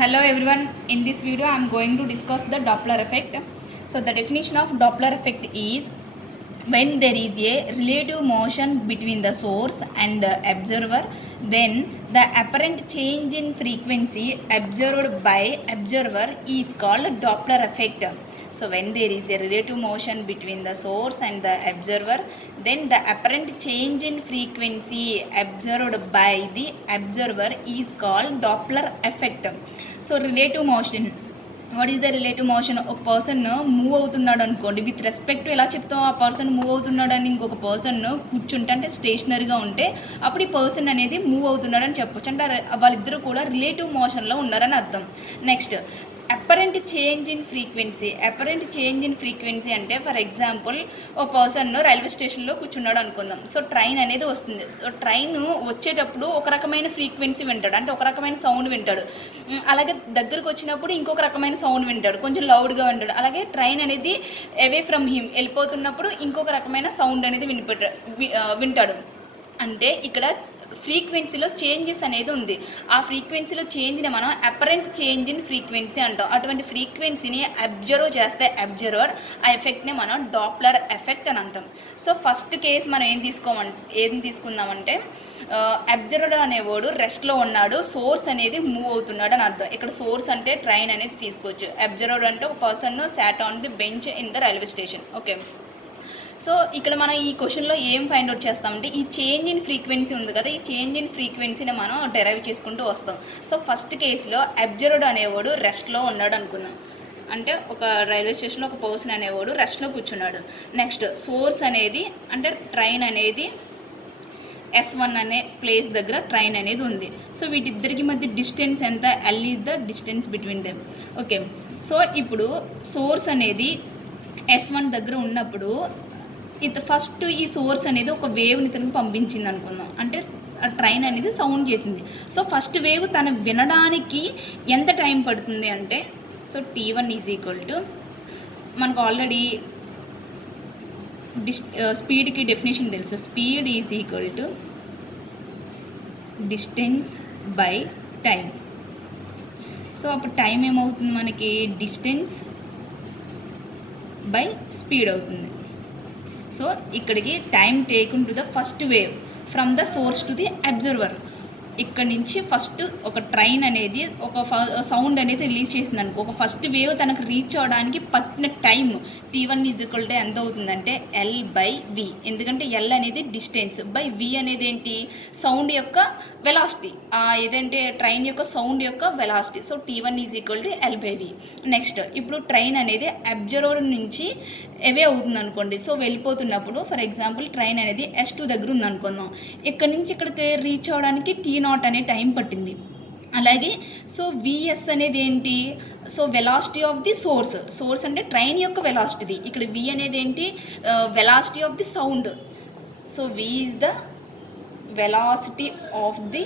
Hello everyone, in this video I am going to discuss the Doppler effect. So the definition of Doppler effect is when there is a relative motion between the source and the observer, then the apparent change in frequency observed by observer is called Doppler effect. So when there is a relative motion between the source and the observer, then the apparent change in frequency observed by the observer is called Doppler effect. So relative motion, what is the relative motion? ఒక person move అవుతున్నాడు అనుకోండి, with respect ఎలా చెప్తాం ఆ person move అవుతున్నాడు అని? ఇంకొక person కూర్చుంటే అంటే స్టేషనరీగా ఉంటే అప్పుడు ఈ పర్సన్ అనేది మూవ్ అవుతున్నాడని చెప్పొచ్చు. అంటే వాళ్ళిద్దరూ కూడా రిలేటివ్ మోషన్లో ఉన్నారని అర్థం. Next apparent change in frequency. Apparent change in frequency అంటే ఫర్ ఎగ్జాంపుల్ ఓ పర్సన్ రైల్వే స్టేషన్లో కూర్చున్నాడు అనుకుందాం. సో ట్రైన్ అనేది వస్తుంది. సో ట్రైన్ వచ్చేటప్పుడు ఒక రకమైన ఫ్రీక్వెన్సీ వింటాడు, అంటే ఒక రకమైన సౌండ్ వింటాడు. అలాగే దగ్గరకు వచ్చినప్పుడు ఇంకొక రకమైన సౌండ్ వింటాడు, కొంచెం లౌడ్గా వింటాడు. అలాగే ట్రైన్ అనేది అవే ఫ్రమ్ హిమ్ వెళ్ళిపోతున్నప్పుడు ఇంకొక రకమైన సౌండ్ అనేది వింటాడు. అంటే ఇక్కడ ఫ్రీక్వెన్సీలో చేంజెస్ అనేది ఉంది. ఆ ఫ్రీక్వెన్సీలో చేంజ్ని మనం అపరెంట్ చేంజ్ ఇన్ ఫ్రీక్వెన్సీ అంటాం. అటువంటి ఫ్రీక్వెన్సీని అబ్జర్వ్ చేస్తే అబ్జర్వర్ ఆ ఎఫెక్ట్ని మనం డాప్లర్ ఎఫెక్ట్ అని అంటాం. సో ఫస్ట్ కేస్ మనం ఏం తీసుకుందామంటే అబ్జర్వర్ అనేవాడు రెస్ట్లో ఉన్నాడు, సోర్స్ అనేది మూవ్ అవుతున్నాడు అని అర్థం. ఇక్కడ సోర్స్ అంటే ట్రైన్ అనేది తీసుకోవచ్చు. అబ్జర్వర్ అంటే ఒక person sat on the bench in the railway station. Okay, so ఇక్కడ మనం ఈ క్వశ్చన్లో ఏం ఫైండ్ అవుట్ చేస్తామంటే ఈ చేంజ్ ఇన్ ఫ్రీక్వెన్సీ ఉంది కదా, ఈ చేంజ్ ఇన్ ఫ్రీక్వెన్సీని మనం డెరైవ్ చేసుకుంటూ వస్తాం. సో ఫస్ట్ కేసులో అబ్జర్వర్డ్ అనేవాడు రెస్ట్లో ఉన్నాడు అనుకుందాం. అంటే ఒక రైల్వే స్టేషన్లో ఒక పర్సన్ అనేవాడు రెస్ట్లో కూర్చున్నాడు. నెక్స్ట్ సోర్స్ అనేది అంటే ట్రైన్ అనేది S1 అనే ప్లేస్ దగ్గర ట్రైన్ అనేది ఉంది. సో వీటిద్దరికి మధ్య డిస్టెన్స్ ఎంత? L is the distance between them. Okay, so ఇప్పుడు సోర్స్ అనేది S1 దగ్గర ఉన్నప్పుడు ఫస్ట్ ఈ సోర్స్ అనేది ఒక వేవ్ని తనకు పంపించింది అనుకుందాం. అంటే ఆ ట్రైన్ అనేది సౌండ్ చేసింది. సో ఫస్ట్ వేవ్ తను వినడానికి ఎంత టైం పడుతుంది అంటే, so T1 is equal to మనకు ఆల్రెడీ స్పీడ్కి డెఫినేషన్ తెలుసు. Speed is equal to distance by time. So అప్పుడు టైం ఏమవుతుంది మనకి? డిస్టెన్స్ బై స్పీడ్ అవుతుంది. సో ఇక్కడికి time taken to the first wave from the source to the observer. ఇక్కడ నుంచి first ఒక ట్రైన్ అనేది ఒక సౌండ్ అనేది రిలీజ్ చేసింది అనుకో, ఒక ఫస్ట్ వేవ్ తనకు రీచ్ అవడానికి పట్టిన time T1 is equal to ఎంత అవుతుందంటే L/V. ఎందుకంటే L అనేది డిస్టెన్స్, బై V అనేది ఏంటి? సౌండ్ యొక్క వెలాసిటీ, ఏదంటే ట్రైన్ యొక్క సౌండ్ యొక్క velocity. So T1 is equal to L/V. Next ఇప్పుడు ట్రైన్ అనేది అబ్జర్వర్ నుంచి అవే అవుతుంది అనుకోండి. సో వెళ్ళిపోతున్నప్పుడు ఫర్ ఎగ్జాంపుల్ ట్రైన్ అనేది S2 దగ్గర ఉంది అనుకుందాం. ఇక్కడ నుంచి ఇక్కడికి రీచ్ అవ్వడానికి T0 అనే టైం పట్టింది. అలాగే సో VS అనేది ఏంటి? So velocity of the source అంటే ట్రైన్ యొక్క వెలాసిటీ. ఇక్కడ V అనేది ఏంటి? Velocity of the sound. So V is the velocity of the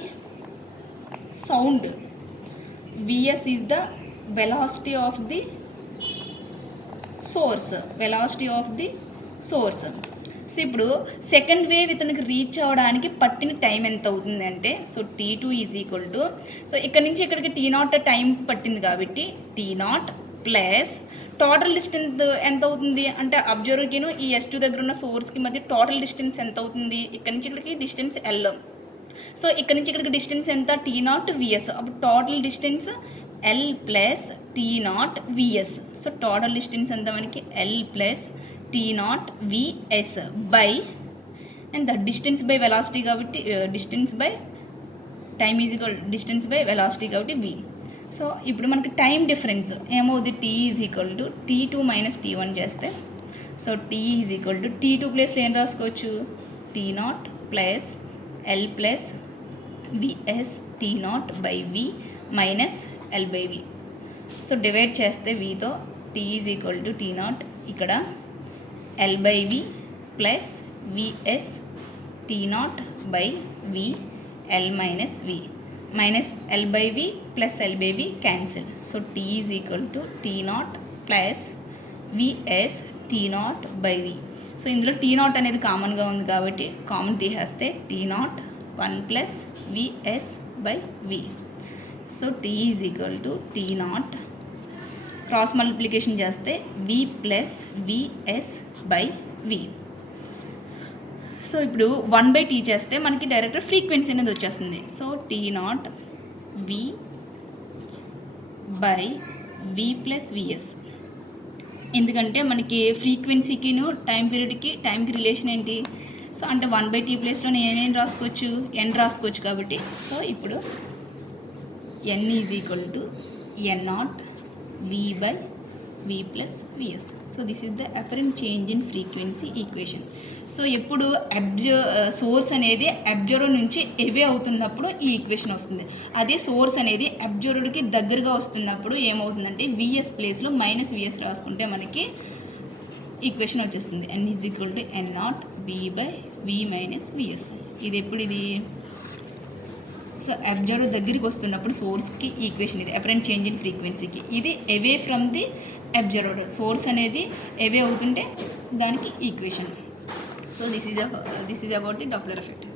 sound, VS is the velocity of the source. So ఇప్పుడు సెకండ్ వేవ్ ఇతనికి reach అవ్వడానికి పట్టిన time ఎంత అవుతుంది అంటే, so T2 is equal to, so ఇక్కడ నుంచి ఇక్కడికి T0 టైం పట్టింది కాబట్టి T0 ప్లస్ టోటల్ డిస్టెన్స్ ఎంత అవుతుంది అంటే అబ్జర్వర్కిను ఈ S2 దగ్గర ఉన్న సోర్స్కి మధ్య టోటల్ డిస్టెన్స్ ఎంత అవుతుంది? ఇక్కడ నుంచి ఇక్కడికి డిస్టెన్స్ L. సో ఇక్కడ నుంచి ఇక్కడికి డిస్టెన్స్ ఎంత? T0 VS. అప్పుడు total distance L plus T0 VS. So total distance ఎంత మనకి? L plus T0 VS by and the distance by velocity కాబట్టి distance by time is equal distance by velocity కాబట్టి V. So ఇప్పుడు మనకి time difference ఏమవుతుంది? T is equal to T2 minus T1 చేస్తే, so T is equal to T2 ప్లేస్లో ఏం రాసుకోవచ్చు? T0 plus L plus VS T0 by V minus L/V. So divide చేస్తే Vతో T is equal to T0 ఇక్కడ L/V plus VS T0 by V L minus V minus L/V plus L/V cancel. So T is equal to T0 plus VS T0 by V. So ఇందులో T0 అనేది కామన్గా ఉంది కాబట్టి common తీసేస్తే T0 1 plus VS by V. So T is equal to T naught, cross multiplication చేస్తే V plus VS by V. So ఇప్పుడు 1/t చేస్తే మనకి డైరెక్ట్ ఫ్రీక్వెన్సీ అనేది వచ్చేస్తుంది. So T naught V by V plus VS. ఎందుకంటే మనకి ఫ్రీక్వెన్సీకిను టైంకి relation ఏంటి? సో అంటే 1/t ప్లేస్లో నేనేం రాసుకోవచ్చు, ఎన్ రాసుకోవచ్చు. కాబట్టి సో ఇప్పుడు N is equal to N naught V by V plus VS. So this is the apparent change in frequency equation. So ఎప్పుడు సోర్స్ అనేది అబ్జర్వర్ నుంచి ఎవే అవుతున్నప్పుడు ఈ ఈక్వేషన్ వస్తుంది. అదే సోర్స్ అనేది అబ్జర్వర్కి దగ్గరగా వస్తున్నప్పుడు ఏమవుతుందంటే విఎస్ ప్లేస్లో మైనస్ విఎస్ రాసుకుంటే మనకి ఈక్వేషన్ వచ్చేస్తుంది. N is equal to N naught V by V minus VS. ఇది ఎప్పుడు ఇది? సో అబ్జర్వర్ దగ్గరికి వస్తున్నప్పుడు సోర్స్కి ఈక్వేషన్ ఇది అపరెంట్ చేంజ్ ఇన్ ఫ్రీక్వెన్సీకి. ఇది away from the observer. Source అనేది అవే అవుతుంటే దానికి equation. So this is about the Doppler effect.